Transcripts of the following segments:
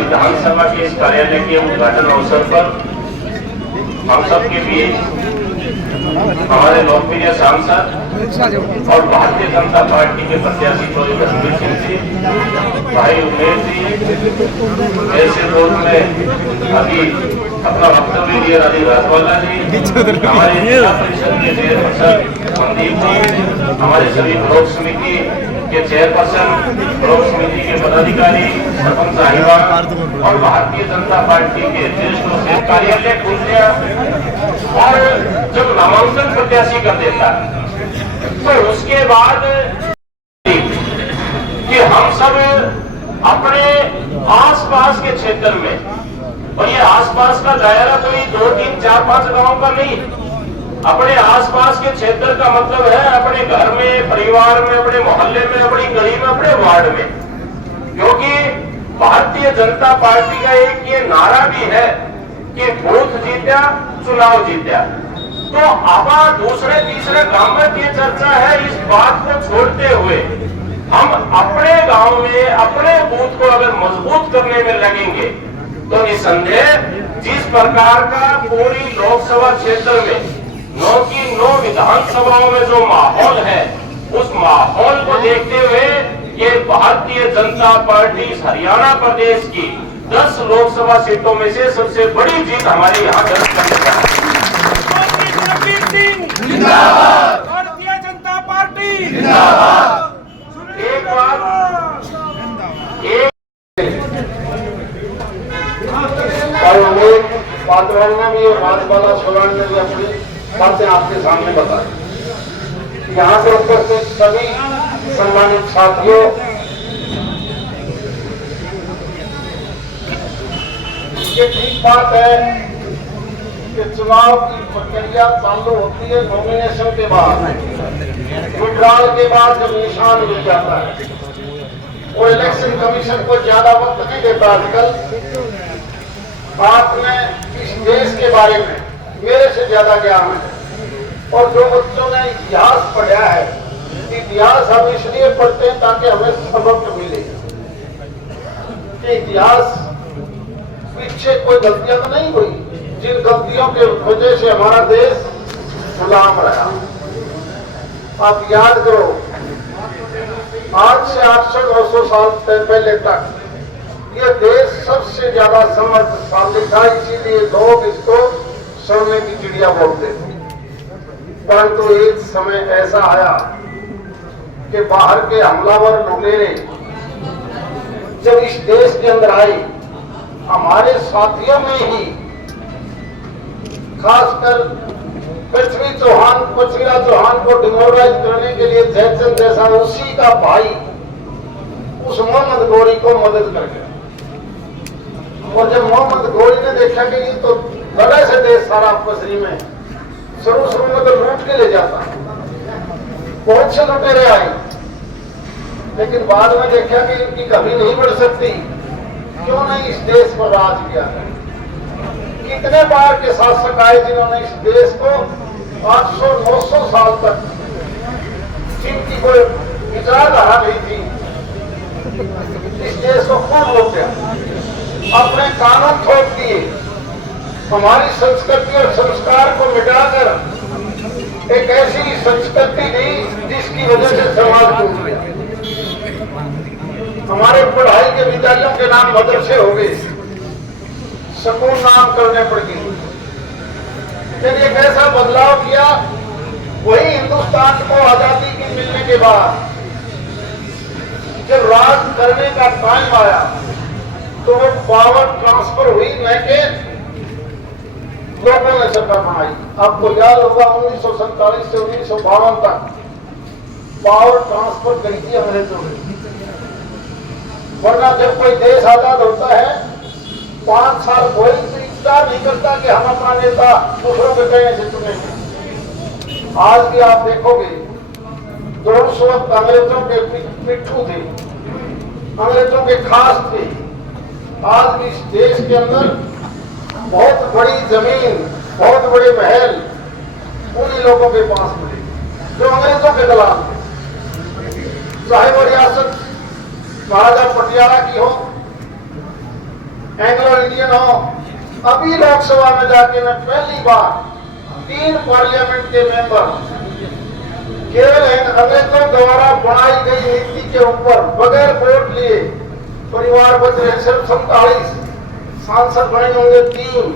विधानसभा के इस कार्यालय के उद्घाटन अवसर पर हम सबके बीच हमारे लोकप्रिय सांसद और भारतीय जनता पार्टी के प्रत्याशी चौधरी रणबीर सिंह जी, भाई उमेश जी, ऐसे रोड में अभी अपना वक्तव्य दिए राजीव राजवाला जी, हमारे जिला परिषद के चेयरपर्सन मनदीप जी, हमारे सभी ब्लॉक समिति के चेयरपर्सन, ब्लॉक समिति के पदाधिकारी, सरपंच साहिबान और भारतीय जनता पार्टी के ज्येष्ठों से कार्यालय खुल गया। और जब नामांकन प्रत्याशी कर देता तो उसके बाद कि हम सब अपने आसपास के क्षेत्र में, और ये आसपास का दायरा कोई 2, 3, 4, 5 गांव का नहीं, अपने आसपास के क्षेत्र का मतलब है अपने घर में, परिवार में, अपने मोहल्ले में, अपनी गली में, अपने वार्ड में। क्योंकि भारतीय जनता पार्टी का एक ये नारा भी है कि बूथ जीत्या चुनाव जीत्या। तो अब दूसरे तीसरे गांव में की चर्चा है, इस बात को छोड़ते हुए हम अपने गांव में अपने बूथ को अगर मजबूत करने में लगेंगे तो निसंदेह जिस प्रकार का पूरी लोकसभा क्षेत्र में 9 की 9 विधानसभाओं में जो माहौल है, उस माहौल को देखते हुए ये भारतीय जनता पार्टी हरियाणा प्रदेश की 10 लोकसभा सीटों में से सबसे बड़ी जीत हमारे यहाँ दर्ज करने जा रही है। भारतीय जनता पार्टी एक बात पात्रवान ने भी और राजबाला सोलान ने भी अपनी बातें आपके सामने बताई। यहाँ से उपस्थित सभी सम्मानित साथियों, ये ठीक बात है कि चुनाव की प्रक्रिया चालू होती है नॉमिनेशन के बाद, विड्रॉल के बाद जब निशान मिल जाता है। और इलेक्शन कमीशन को ज्यादा वक्त नहीं देता आजकल। आपने इस देश के बारे में मेरे से ज्यादा ज्ञान है, और जो बच्चों ने इतिहास पढ़ा है, इतिहास हम इसलिए पढ़ते हैं ताकि हमें सबक मिले कि इतिहास पीछे कोई गलतियां तो नहीं हुई जिन गलतियों के वजह से हमारा देश गुलाम रहा। आप याद करो, आज से 800-900 साल पहले तक ये देश सबसे ज्यादा समृद्धशाली था, इसीलिए लोग इसको सोने की चिड़िया बोलते थे। परंतु एक समय ऐसा आया कि बाहर के हमलावर लुटेरे जब इस देश के अंदर आए, हमारे साथियों में ही खासकर पृथ्वीराज चौहान को डिमोरलाइज करने के लिए जयचंद जैसा उसी का भाई उस मोहम्मद गौरी को मदद कर गया। और जब मोहम्मद गौरी ने देखा कि ये तो बड़े से देश सारा पसरी में, शुरू में तो लूट के ले जाता, बहुत से लुटेरे आए, लेकिन बाद में देखा कि इनकी कभी नहीं बढ़ सकती, क्यों नहीं इस देश पर राज किया। कितने बार के शासक आए जिन्होंने इस देश को 800-900 साल तक, जिनकी कोई विचारधारा नहीं थी, इस देश को खूब लूटा, अपने कानून थोप दिए, हमारी संस्कृति और संस्कार को मिटाकर एक ऐसी संस्कृति दी जिसकी वजह से समाज टूट गया। हमारे पढ़ाई के विद्यालयों के नाम मदरसे हो गए, स्कूल नाम करने पड़ गए। फिर एक ऐसा बदलाव किया, वही हिंदुस्तान को आजादी की मिलने के बाद जब राज करने का टाइम आया तो वो पावर ट्रांसफर हुई, न कि लोगों ने सरकार बनाई। आपको याद होगा 1947 से 1952 तक पावर ट्रांसफर करी थी अंग्रेजों ने। वरना जब कोई देश आजाद होता है 5 साल कोई इंतजार नहीं करता कि हम अपना नेता दूसरों के कहने से चुनेंगे। आज भी आप देखोगे 200 वक्त अंग्रेजों के पिट्ठू थे, अंग्रेजों के खास थे। आज भी इस देश के अंदर बहुत बड़ी जमीन, बहुत बड़े महल उन्हीं लोगों के पास मिले जो अंग्रेजों के गुलाम थे। चाहे वो रियासत महाराजा पटियाला की हो एंग्लो इंडियन हो। अभी लोकसभा में जाके मैं पहली बार 3 पार्लियामेंट के मेंबर केवल अंग्रेजों द्वारा बनाई गई नीति के ऊपर बगैर वोट लिए, परिवार बच रहे सिर्फ 47, सांसद बने होंगे 3।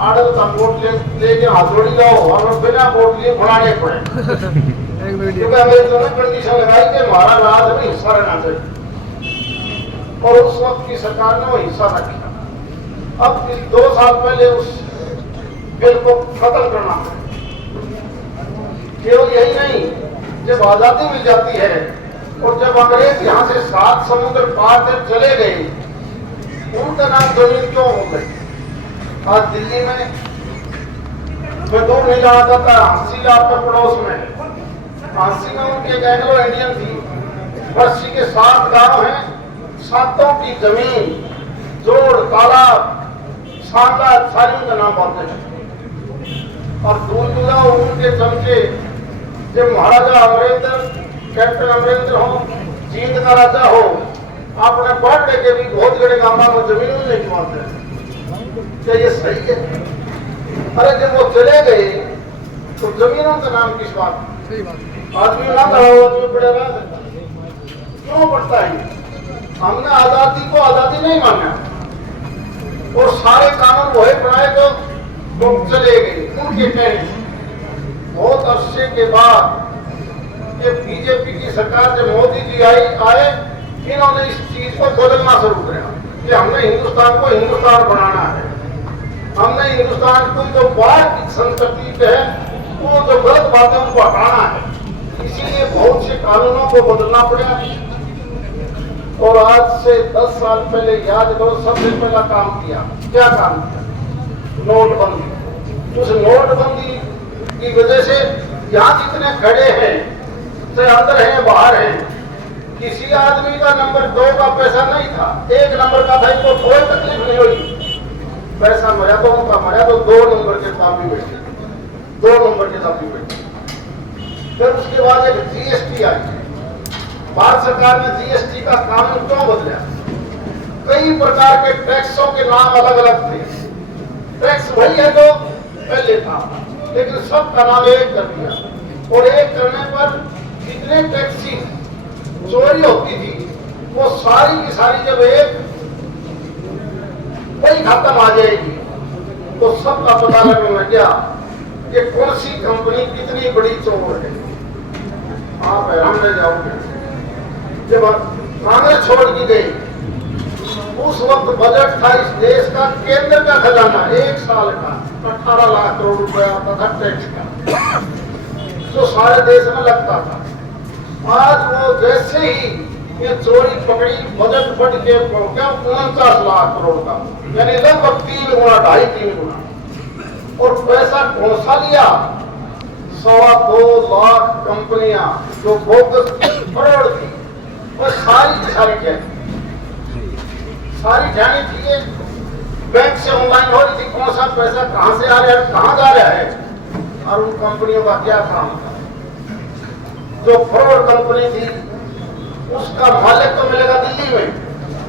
आडल का वोट लेके हाथोड़ी लाओ और बिना वोट लिए बनाने पड़े, क्योंकि अंग्रेजों ने कंडीशन लगाई कि हमारा राज में हिस्सा रहना चाहिए, और उस वक्त की सरकार ने वो हिस्सा रखा। अब 2 साल पहले उस बिल को खत्म करना है। केवल यही नहीं, जब आजादी मिल जाती है और जब अंग्रेज यहाँ से 7 समुद्र पार कर चले गए, उनका नाम जमीन क्यों हो गई? आज दिल्ली में मैं दूर नहीं जाना चाहता, हांसी आपके पड़ोस में, हांसी में उनकी एक एंग्लो इंडियन थी। बस्ती के 7 गांव हैं, 7 की जमीन, जोड़, तालाब, शानदार, सारी उनका नाम बोलते हैं। और दूर दूरा उनके चमचे जब महाराजा अमरेंद्र, कैप्टन अमरेंद्र हो, जींद का राजा हो, अपने बर्थडे के भी बहुत बड़े गांव में जमीन नहीं पाते। क्या ये सही है? अरे जब वो चले गए तो जमीनों का नाम किस बात? आदमी ना खड़ा हुआ आदमी पड़े रहा क्यों पड़ता है? हमने आजादी को आजादी नहीं माना, और सारे कानून वही बनाए तो लोग चले गए उनके कहने से। बहुत अरसे के बाद ये बीजेपी की सरकार, जब मोदी जी आए, इन्होंने इस चीज को बदलना शुरू किया कि हमने हिंदुस्तान को हिंदुस्तान बनाना है। हमने हिंदुस्तान को जो बाहर की संस्कृति है, वो जो गलत बातें उनको हटाना है। इसीलिए बहुत से कानूनों को बदलना पड़ा। और आज से 10 साल पहले याद करो, सबसे पहला काम किया, क्या काम किया? नोटबंदी। उस नोटबंदी की वजह से यहाँ जितने खड़े हैं, चाहे अंदर हैं बाहर हैं, किसी आदमी का नंबर 2 का पैसा नहीं था, 1 नंबर का था, इनको कोई तकलीफ नहीं हुई। पैसा मरा तो उनका मरा तो 2 नंबर के साथ भी बैठे, 2 नंबर के साथ भी बैठे। फिर उसके बाद एक जीएसटी आई। भारत सरकार ने जीएसटी का कानून क्यों बदला? कई प्रकार के टैक्सों के नाम अलग अलग थे। टैक्स वही है जो पहले था, लेकिन सब का नाम एक कर दिया। और एक करने पर जितने टैक्सी चोरी होती थी, वो सारी की सारी जब एक वही खत्म आ जाएगी, तो सबका पता लगने लग गया कि कौन सी कंपनी कितनी बड़ी चोर है। आप हैरान रह जाओगे। जब कांग्रेस छोड़ की गई, उस वक्त बजट था इस देश का, केंद्र का खजाना 1 साल का 18 लाख करोड़ रुपया आता था टैक्स का, जो सारे देश में लगता था। आज वो जैसे ही ये चोरी पकड़ी, बजट बढ़ के क्या 49 लाख करोड़ का, यानी लगभग 3 गुना, 2.5-3 गुना। और पैसा कौन सा लिया? 2.25 लाख कंपनियां जो बोगस करोड़ थी, वो सारी की सारी क्या सारी जानी थी। बैंक से ऑनलाइन हो रही थी, कौन सा पैसा कहां से आ रहा है, कहां जा रहा है, और उन कंपनियों का क्या काम था। जो फॉरवर्ड कंपनी थी, उसका मालिक तो मिलेगा दिल्ली में,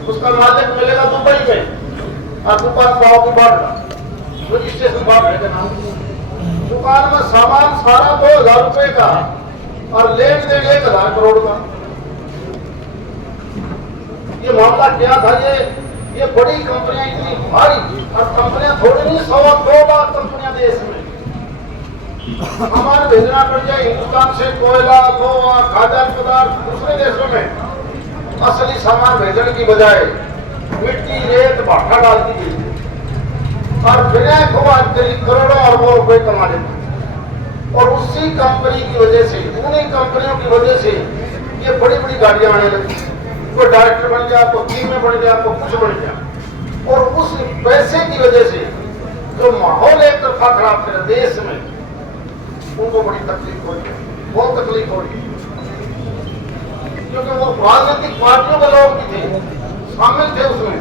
उसका मालिक मिलेगा दुबई में, और दुकान पाओ की बात रजिस्ट्रेशन बात है। दुकान में सामान सारा 2000 रुपए का, और लेन देन 1000 करोड़ का। ये मामला क्या था? ये बड़ी कंपनियां इतनी भारी, और कंपनियां थोड़ी नहीं, 2 लाख कंपनियां देश में। सामान भेजना पड़ जाए हिंदुस्तान से, कोयला, लोहा, खाद्यान्न पदार्थ दूसरे देशों में, असली सामान भेजने की बजाय मिट्टी, रेत, भाटा डाल दी गई, और बिना करोड़ों अरबों रुपए कमा लेते। और उसी कंपनी की वजह से, उन्हीं कंपनियों की वजह से ये बड़ी बड़ी गाड़ियां आने लगी। कोई डायरेक्टर बन गया, कोई टीम में बन गया, कोई कुछ बन गया। और उस पैसे की वजह से जो माहौल एक तरफा खराब करे देश में, उनको बड़ी तकलीफ हो रही है, बहुत तकलीफ हो रही है। क्योंकि वो राजनीतिक पार्टियों के लोग भी थे, शामिल थे उसमें,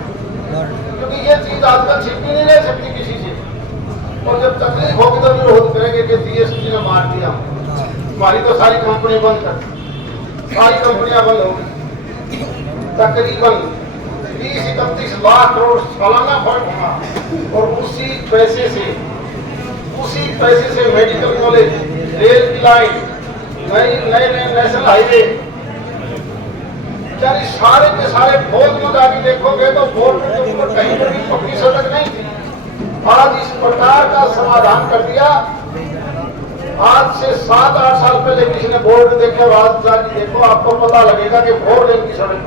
क्योंकि ये चीज आजकल छिपी नहीं रह सकती किसी से। और जब तकलीफ होगी तो विरोध करेंगे कि जीएसटी ने मार दिया, हमारी तो सारी कंपनी बंद कर, सारी कंपनियां बंद होगी। तकरीबन 20 31 लाख करोड़ सालाना फंड था और उसी पैसे से मेडिकल कॉलेज, रेल की लाइन, नए नेशनल हाईवे, यानी सारे के सारे बोर्ड में जाके देखोगे तो बोर्ड के ऊपर कहीं पर भी पक्की सड़क नहीं थी। आज इस प्रकार का समाधान कर दिया। आज से 7-8 साल पहले किसी ने बोर्ड देखे, आज जाके देखो आपको पता लगेगा कि 4 लेन की सड़क